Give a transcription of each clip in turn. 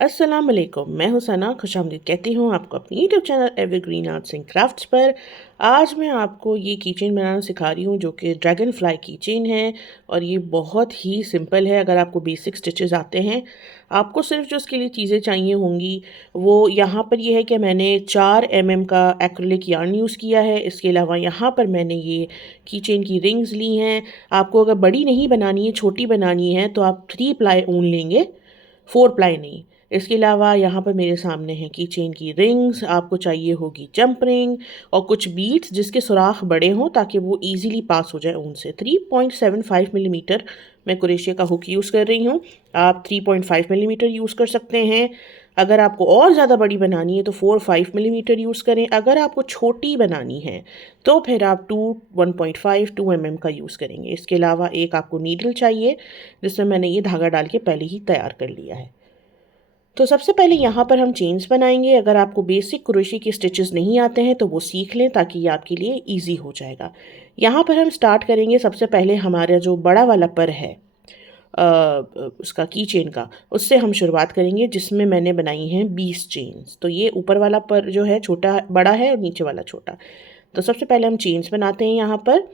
अस्सलाम वालेकुम, मैं हूं सना। खुशामदीद कहती हूं आपको अपनी YouTube channel evergreen arts and crafts पर। आज मैं आपको ये कीचेन बनाना सिखा रही हूं जो कि ड्रैगन फ्लाई कीचेन है और ये बहुत ही सिंपल है। अगर आपको बेसिक स्टिचेस आते हैं, आपको सिर्फ जो उसके लिए चीज़ें चाहिए होंगी वो यहाँ पर ये है कि मैंने 4 mm का एक्रिलिक यार्न यूज़ किया है। इसके अलावा यहाँ पर मैंने ये कीचेन की रिंग्स ली हैं। आपको अगर बड़ी नहीं बनानी है, छोटी बनानी है, तो आप 3 प्लाई ऊन लेंगे, 4 प्लाई नहीं। इसके अलावा यहाँ पर मेरे सामने है की चेन की रिंग्स। आपको चाहिए होगी जंप रिंग और कुछ बीट्स जिसके सुराख बड़े हों ताकि वो इजीली पास हो जाए ऊन से। 3.75 मिलीमीटर मैं कुरेशिया का हुक यूज़ कर रही हूँ। आप 3.5 मिलीमीटर यूज़ कर सकते हैं। अगर आपको और ज़्यादा बड़ी बनानी है तो 4-5 मिलीमीटर यूज़ करें। अगर आपको छोटी बनानी है तो फिर आप 1.5-2 mm का यूज़ करेंगे। इसके अलावा एक आपको नीडल चाहिए जिसमें मैंने ये धागा डाल के पहले ही तैयार कर लिया है। तो सबसे पहले यहाँ पर हम चेन्स बनाएंगे। अगर आपको बेसिक क्रोशे के स्टिचेस नहीं आते हैं तो वो सीख लें ताकि ये आपके लिए इजी हो जाएगा। यहाँ पर हम स्टार्ट करेंगे। सबसे पहले हमारा जो बड़ा वाला पर है उसका की चेन का, उससे हम शुरुआत करेंगे जिसमें मैंने बनाई हैं 20 चेन्स। तो ये ऊपर वाला पर जो है छोटा बड़ा है और नीचे वाला छोटा। तो सबसे पहले हम चेन्स बनाते हैं। यहाँ पर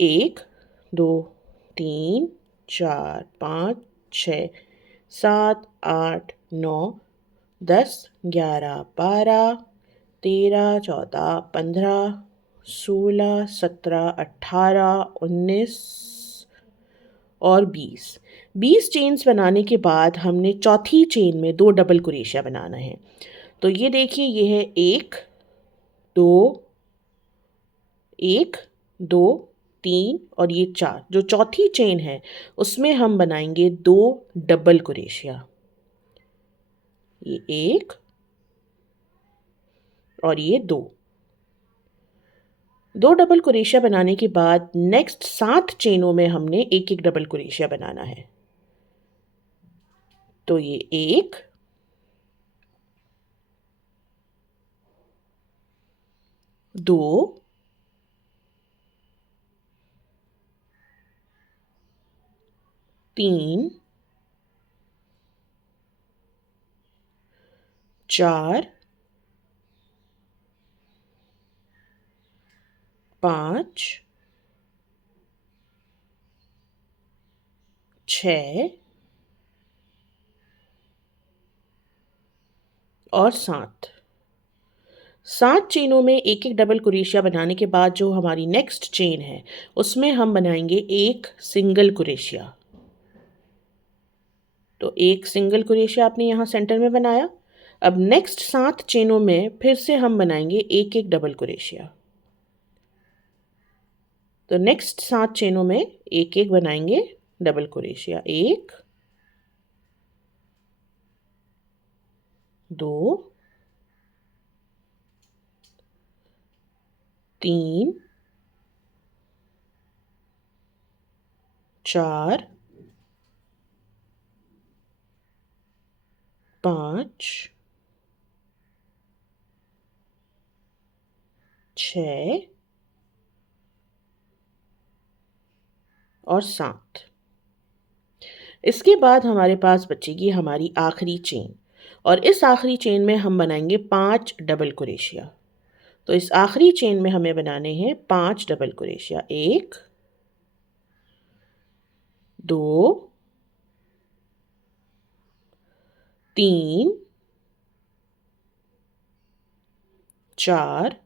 1 2 3 4 5 6 7 8 9 10 11 12 13 14 15 16 17 18 19 और 20 चेन्स बनाने के बाद हमने चौथी चेन में 2 डबल क्रोशिया बनाना है। तो ये देखिए, ये है 1 2 1 2 3 और ये 4। जो चौथी चेन है उसमें हम बनाएंगे 2 डबल क्रोशिया। ये 1 और ये 2 डबल क्रोशिया बनाने के बाद नेक्स्ट 7 चेनों में हमने एक एक डबल क्रोशिया बनाना है। तो ये 1 2 3 4 5 6 और 7 चेनों में एक एक डबल क्रोशिया बनाने के बाद जो हमारी नेक्स्ट चेन है उसमें हम बनाएंगे एक सिंगल क्रोशिया। तो एक सिंगल क्रोशिया आपने यहाँ सेंटर में बनाया। अब नेक्स्ट 7 चेनों में फिर से हम बनाएंगे एक एक डबल क्रोशिया। तो नेक्स्ट 7 चेनों में एक एक बनाएंगे डबल क्रोशिया। 1 2 3 4 5 6 और 7। इसके बाद हमारे पास बचेगी हमारी आखिरी चेन और इस आखिरी चेन में हम बनाएंगे 5 डबल क्रोशिया। तो इस आखिरी चेन में हमें बनाने हैं 5 डबल क्रोशिया। 1 2 3 4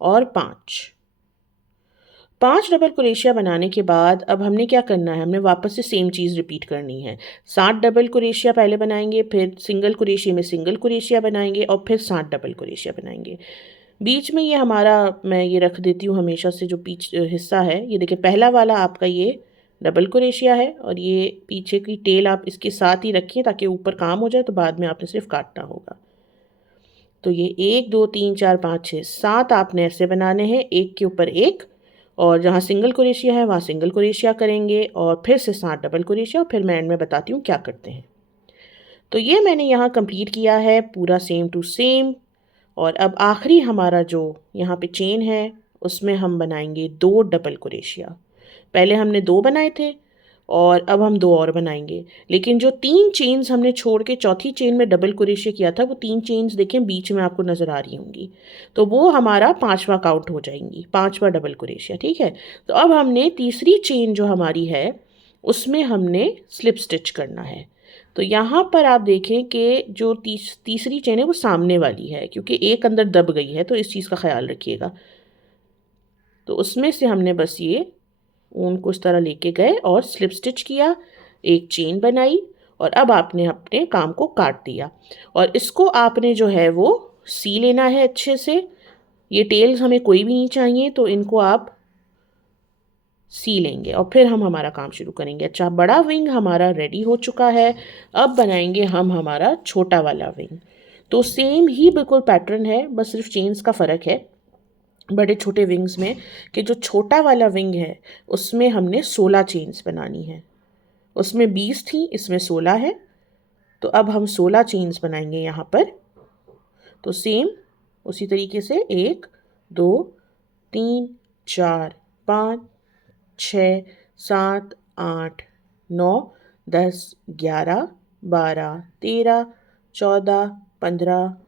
और 5 डबल क्रोशिया बनाने के बाद अब हमने क्या करना है, हमने वापस से सेम चीज़ रिपीट करनी है। 7 डबल क्रोशिया पहले बनाएंगे, फिर सिंगल क्रोशिया में सिंगल क्रोशिया बनाएंगे और फिर 7 डबल क्रोशिया बनाएंगे। बीच में ये हमारा, मैं ये रख देती हूँ हमेशा से, जो हिस्सा है ये देखिए, पहला वाला आपका ये डबल क्रोशिया है और ये पीछे की टेल आप इसके साथ ही रखिए ताकि ऊपर काम हो जाए, तो बाद में आपने सिर्फ काटना होगा। तो ये 1 2 3 4 5 6 7 आपने ऐसे बनाने हैं, एक के ऊपर एक, और जहाँ सिंगल क्रोशिया है वहाँ सिंगल क्रोशिया करेंगे और फिर से 7 डबल क्रोशिया और फिर मैं एंड में बताती हूँ क्या करते हैं। तो ये मैंने यहाँ कंप्लीट किया है पूरा सेम टू सेम। और अब आखिरी हमारा जो यहाँ पे चेन है उसमें हम बनाएंगे 2 डबल क्रोशिया। पहले हमने 2 बनाए थे और अब हम 2 और बनाएंगे। लेकिन जो 3 चेन्स हमने छोड़ के चौथी चेन में डबल क्रोशिया किया था, वो 3 चेन्स देखें बीच में आपको नज़र आ रही होंगी, तो वो हमारा 5वां काउंट हो जाएंगी, 5वां डबल क्रोशिया। ठीक है, तो अब हमने तीसरी चेन जो हमारी है उसमें हमने स्लिप स्टिच करना है। तो यहाँ पर आप देखें कि जो तीसरी चेन है वो सामने वाली है, क्योंकि एक अंदर दब गई है, तो इस चीज़ का ख्याल रखिएगा। तो उसमें से हमने बस ये ऊन को इस तरह लेके गए और स्लिप स्टिच किया, एक चेन बनाई, और अब आपने अपने काम को काट दिया। और इसको आपने जो है वो सी लेना है अच्छे से। ये टेल्स हमें कोई भी नहीं चाहिए, तो इनको आप सी लेंगे और फिर हम हमारा काम शुरू करेंगे। अच्छा, बड़ा विंग हमारा रेडी हो चुका है। अब बनाएंगे हम हमारा छोटा वाला विंग। तो सेम ही बिल्कुल पैटर्न है, बस सिर्फ चेन्स का फ़र्क है बड़े छोटे विंग्स में, कि जो छोटा वाला विंग है उसमें हमने 16 चेन्स बनानी है। उसमें 20 थी, इसमें 16 है। तो अब हम 16 चेन्स बनाएंगे यहाँ पर। तो सेम उसी तरीके से 1 2 3 4 5 6 7 8 9 10 11 12 13 14 15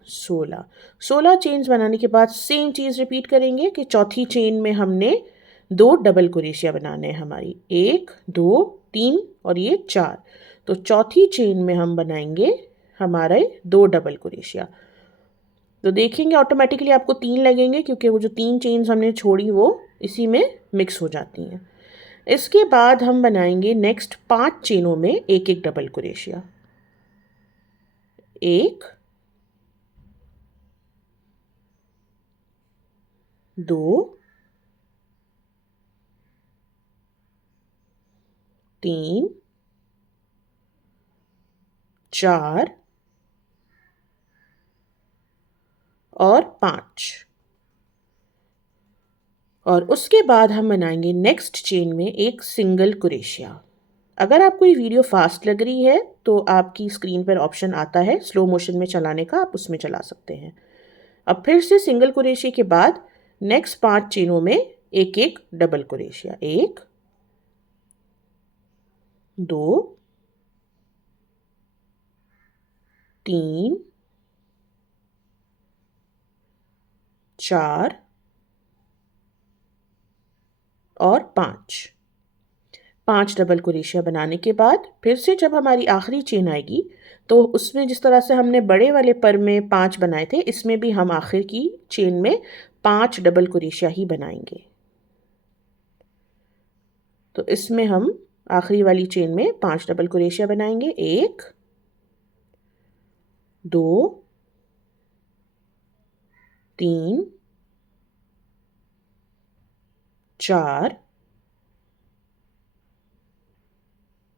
16 चेन्स बनाने के बाद सेम चीज़ रिपीट करेंगे कि चौथी चेन में हमने 2 डबल क्रोशिया बनाने हैं हमारी, 1 2 3 और ये 4। तो चौथी चेन में हम बनाएंगे हमारे 2 डबल क्रोशिया। तो देखेंगे ऑटोमेटिकली आपको 3 लगेंगे, क्योंकि वो जो 3 चेन्स हमने छोड़ी वो इसी में मिक्स हो जाती हैं। इसके बाद हम बनाएंगे नेक्स्ट 5 चेनों में एक एक डबल क्रोशिया। 1 2 3 4 और 5। और उसके बाद हम बनाएंगे नेक्स्ट चेन में एक सिंगल क्रोशिया। अगर आपको ये वीडियो फास्ट लग रही है तो आपकी स्क्रीन पर ऑप्शन आता है स्लो मोशन में चलाने का, आप उसमें चला सकते हैं। अब फिर से सिंगल क्रोशिया के बाद नेक्स्ट 5 चेनों में एक एक डबल क्रोशिया। 1 2 3 4 और 5 डबल क्रोशिया बनाने के बाद फिर से जब हमारी आखिरी चेन आएगी, तो उसमें जिस तरह से हमने बड़े वाले पर में 5 बनाए थे, इसमें भी हम आखिर की चेन में 5 डबल क्रोशिया ही बनाएंगे। तो इसमें हम आखिरी वाली चेन में 5 डबल क्रोशिया बनाएंगे। 1 2 3 4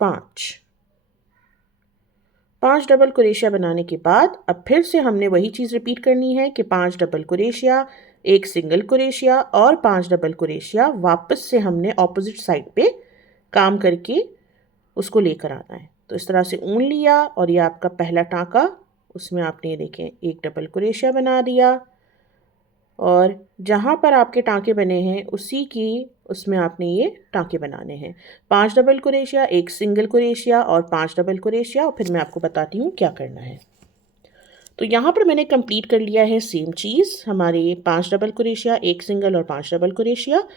5 डबल क्रोशिया बनाने के बाद अब फिर से हमने वही चीज़ रिपीट करनी है कि 5 डबल क्रोशिया, एक सिंगल क्रोशिया और 5 डबल क्रोशिया वापस से हमने ऑपोजिट साइड पे काम करके उसको लेकर आना है। तो इस तरह से ऊन लिया और ये आपका पहला टाँका, उसमें आपने देखें एक डबल क्रोशिया बना दिया, और जहाँ पर आपके टाँके बने हैं उसी की उसमें आपने ये टाँके बनाने हैं। 5 डबल क्रोशिया, एक सिंगल क्रोशिया और 5 डबल क्रोशिया, और फिर मैं आपको बताती हूँ क्या करना है। तो यहाँ पर मैंने कंप्लीट कर लिया है सेम चीज़, हमारे 5 डबल क्रोशिया, एक सिंगल और 5 डबल क्रोशिया।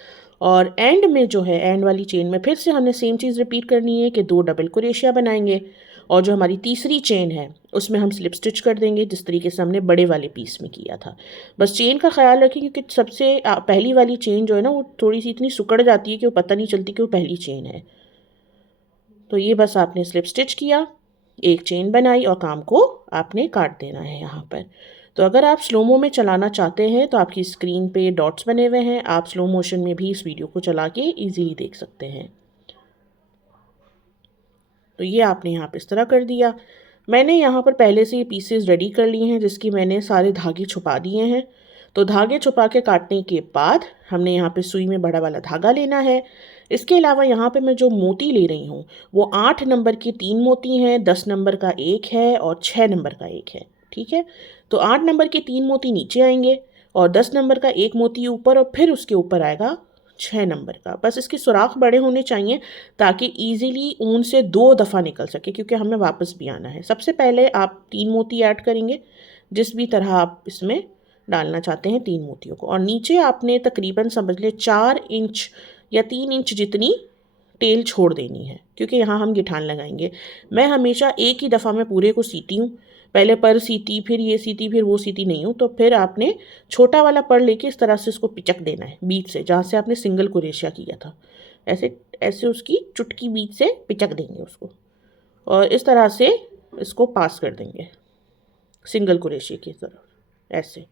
और एंड में जो है एंड वाली चेन में फिर से हमने सेम चीज़ रिपीट करनी है कि 2 डबल क्रोशिया बनाएंगे, और जो हमारी तीसरी चेन है उसमें हम स्लिप स्टिच कर देंगे जिस तरीके से हमने बड़े वाले पीस में किया था। बस चेन का ख्याल रखें, क्योंकि सबसे पहली वाली चेन जो है ना वो थोड़ी सी इतनी सिकुड़ जाती है कि वो पता नहीं चलती कि वो पहली चेन है। तो ये बस आपने स्लिप स्टिच किया, एक चेन बनाई और काम को आपने काट देना है यहाँ पर। तो अगर आप स्लोमो में चलाना चाहते हैं तो आपकी स्क्रीन पे डॉट्स बने हुए हैं, आप स्लो मोशन में भी इस वीडियो को चला के इजीली देख सकते हैं। तो ये आपने यहाँ पे इस तरह कर दिया। मैंने यहाँ पर पहले से ये पीसेस रेडी कर लिए हैं जिसकी मैंने सारे धागे छुपा दिए हैं। तो धागे छुपा के काटने के बाद हमने यहाँ पे सुई में बड़ा वाला धागा लेना है। इसके अलावा यहाँ पे मैं जो मोती ले रही हूँ वो 8 नंबर की 3 मोती हैं, 10 नंबर का 1 है और 6 नंबर का 1 है। ठीक है, तो 8 नंबर के 3 मोती नीचे आएंगे और 10 नंबर का 1 मोती ऊपर, और फिर उसके ऊपर आएगा 6 नंबर का। बस इसके सुराख बड़े होने चाहिए ताकि ईज़िली ऊन से 2 दफ़ा निकल सके, क्योंकि हमें वापस भी आना है। सबसे पहले आप 3 मोती ऐड करेंगे, जिस भी तरह आप इसमें डालना चाहते हैं 3 मोतियों को, और नीचे आपने तकरीबन समझ लें 4 इंच या 3 इंच जितनी टेल छोड़ देनी है, क्योंकि यहाँ हम गिठान लगाएंगे। मैं हमेशा एक ही दफ़ा में पूरे को सीती हूँ, पहले पर सीती, फिर ये सीती, फिर वो सीती नहीं हूँ। तो फिर आपने छोटा वाला पर लेके इस तरह से इसको पिचक देना है बीच से, जहाँ से आपने सिंगल क्रोशिया किया था, ऐसे ऐसे उसकी चुटकी बीच से पिचक देंगे उसको, और इस तरह से इसको पास कर देंगे सिंगल क्रोशिया की तरफ, ऐसे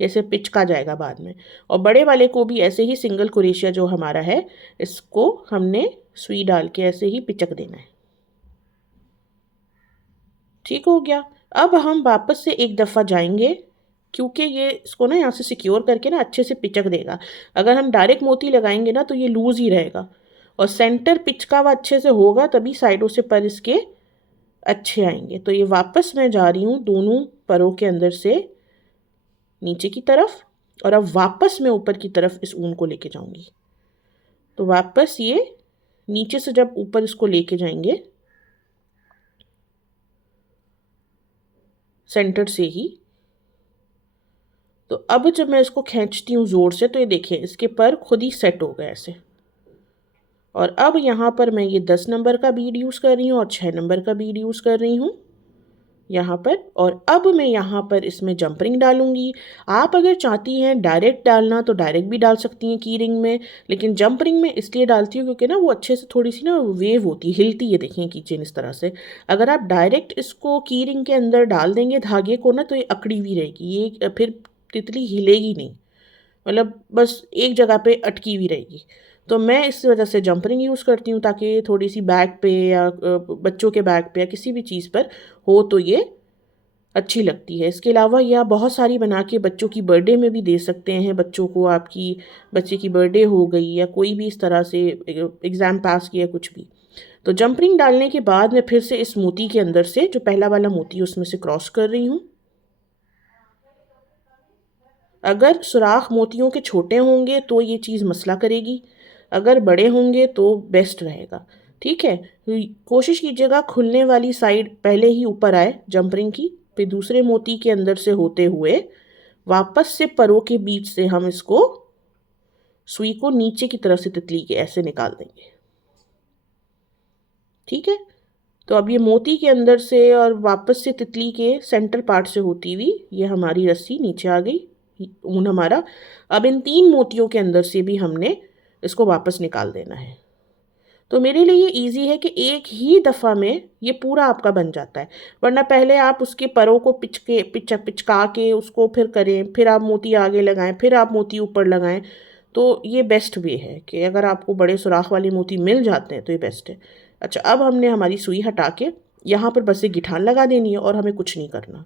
जैसे पिचका जाएगा बाद में। और बड़े वाले को भी ऐसे ही सिंगल क्रोशिया जो हमारा है, इसको हमने सुई डाल के ऐसे ही पिचक देना है। ठीक हो गया। अब हम वापस से एक दफ़ा जाएंगे, क्योंकि ये इसको ना यहाँ से सिक्योर करके ना अच्छे से पिचक देगा। अगर हम डायरेक्ट मोती लगाएंगे ना तो ये लूज़ ही रहेगा, और सेंटर पिचका हुआ अच्छे से होगा, तभी साइडों से पर इसके अच्छे आएंगे। तो ये वापस मैं जा रही हूँ दोनों परों के अंदर से नीचे की तरफ, और अब वापस मैं ऊपर की तरफ इस ऊन को लेके जाऊंगी। तो वापस ये नीचे से जब ऊपर इसको लेके जाएंगे सेंटर से ही, तो अब जब मैं इसको खींचती हूँ ज़ोर से, तो ये देखिए इसके पर खुद ही सेट हो गए ऐसे। और अब यहाँ पर मैं ये 10 नंबर का बीड यूज़ कर रही हूँ और 6 नंबर का बीड यूज़ कर रही हूँ यहाँ पर। और अब मैं यहाँ पर इसमें जंप रिंग डालूंगी। आप अगर चाहती हैं डायरेक्ट डालना तो डायरेक्ट भी डाल सकती हैं की रिंग में, लेकिन जंप रिंग में इसलिए डालती हूँ क्योंकि ना वो अच्छे से थोड़ी सी ना वेव होती है, हिलती है, देखिए की चेन इस तरह से। अगर आप डायरेक्ट इसको की रिंग के अंदर डाल देंगे धागे को ना, तो ये अकड़ी हुई रहेगी, ये फिर तितली हिलेगी नहीं, मतलब बस एक जगह पे अटकी हुई रहेगी। तो मैं इस वजह से जंप रिंग यूज़ करती हूँ, ताकि थोड़ी सी बैग पे या बच्चों के बैग पे या किसी भी चीज़ पर हो तो ये अच्छी लगती है। इसके अलावा ये आप बहुत सारी बना के बच्चों की बर्थडे में भी दे सकते हैं। बच्चों को, आपकी बच्चे की बर्थडे हो गई या कोई भी इस तरह से एग्ज़ाम पास किया कुछ भी, तो जंप रिंग डालने के बाद मैं फिर से इस मोती के अंदर से जो पहला वाला मोती है उसमें से क्रॉस कर रही हूँ। अगर सुराख मोतियों के छोटे होंगे तो ये चीज़ मसला करेगी, अगर बड़े होंगे तो बेस्ट रहेगा। ठीक है, कोशिश कीजिएगा खुलने वाली साइड पहले ही ऊपर आए जंप रिंग की, फिर दूसरे मोती के अंदर से होते हुए वापस से परों के बीच से हम इसको सुई को नीचे की तरफ से तितली के ऐसे निकाल देंगे। ठीक है, तो अब ये मोती के अंदर से और वापस से तितली के सेंटर पार्ट से होती हुई ये हमारी रस्सी नीचे आ गई, ऊन हमारा। अब इन 3 मोतियों के अंदर से भी हमने इसको वापस निकाल देना है। तो मेरे लिए ये ईजी है कि एक ही दफ़ा में ये पूरा आपका बन जाता है, वरना पहले आप उसके परों को पिचका के उसको फिर करें, फिर आप मोती आगे लगाएं, फिर आप मोती ऊपर लगाएं। तो ये बेस्ट वे है कि अगर आपको बड़े सुराख वाले मोती मिल जाते हैं तो ये बेस्ट है। अच्छा, अब हमने हमारी सुई हटा के यहाँ पर बस एक गिठान लगा देनी है, और हमें कुछ नहीं करना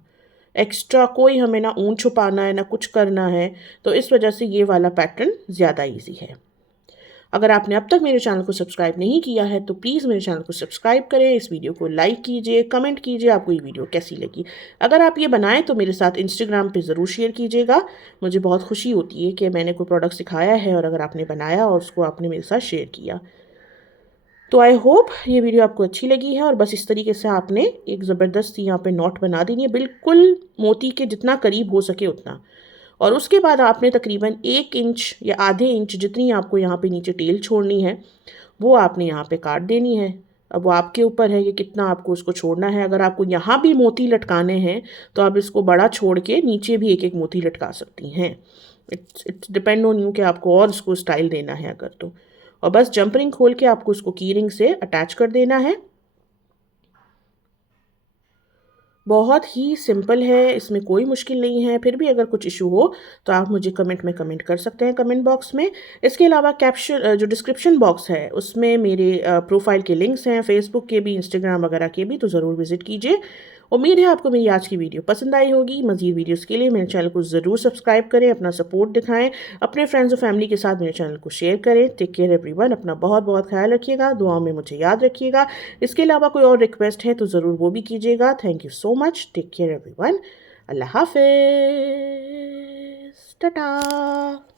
एक्स्ट्रा, कोई हमें ना ऊन छुपाना है ना कुछ करना है। तो इस वजह से ये वाला पैटर्न ज़्यादा ईजी है। अगर आपने अब तक मेरे चैनल को सब्सक्राइब नहीं किया है तो प्लीज़ मेरे चैनल को सब्सक्राइब करें, इस वीडियो को लाइक कीजिए, कमेंट कीजिए आपको ये वीडियो कैसी लगी। अगर आप ये बनाएं तो मेरे साथ इंस्टाग्राम पे ज़रूर शेयर कीजिएगा, मुझे बहुत खुशी होती है कि मैंने कोई प्रोडक्ट सिखाया है और अगर आपने बनाया और उसको आपने मेरे साथ शेयर किया। तो आई होप ये वीडियो आपको अच्छी लगी है, और बस इस तरीके से आपने एक ज़बरदस्त यहाँ पे नॉट बना देनी है, बिल्कुल मोती के जितना करीब हो सके उतना। और उसके बाद आपने तकरीबन 1 इंच या आधे इंच जितनी आपको यहाँ पे नीचे टेल छोड़नी है वो आपने यहाँ पे काट देनी है। अब वो आपके ऊपर है कि कितना आपको उसको छोड़ना है। अगर आपको यहाँ भी मोती लटकाने हैं तो आप इसको बड़ा छोड़ के नीचे भी एक एक मोती लटका सकती हैं। इट्स डिपेंड ऑन यू कि आपको और इसको स्टाइल देना है अगर तो। और बस जंप रिंग खोल के आपको उसको की रिंग से अटैच कर देना है। बहुत ही सिंपल है, इसमें कोई मुश्किल नहीं है। फिर भी अगर कुछ इशू हो तो आप मुझे कमेंट में कमेंट कर सकते हैं कमेंट बॉक्स में। इसके अलावा कैप्शन जो डिस्क्रिप्शन बॉक्स है उसमें मेरे प्रोफाइल के लिंक्स हैं, फेसबुक के भी, इंस्टाग्राम वगैरह के भी, तो ज़रूर विजिट कीजिए। उम्मीद है आपको मेरी आज की वीडियो पसंद आई होगी। मज़ीद वीडियोस के लिए मेरे चैनल को ज़रूर सब्सक्राइब करें, अपना सपोर्ट दिखाएं, अपने फ्रेंड्स और फैमिली के साथ मेरे चैनल को शेयर करें। टेक केयर एवरीवन, अपना बहुत बहुत ख्याल रखिएगा, दुआओं में मुझे याद रखिएगा। इसके अलावा कोई और रिक्वेस्ट है तो ज़रूर वो भी कीजिएगा। Thank you so much, take care everyone, अल्लाह हाफिज़, टाटा।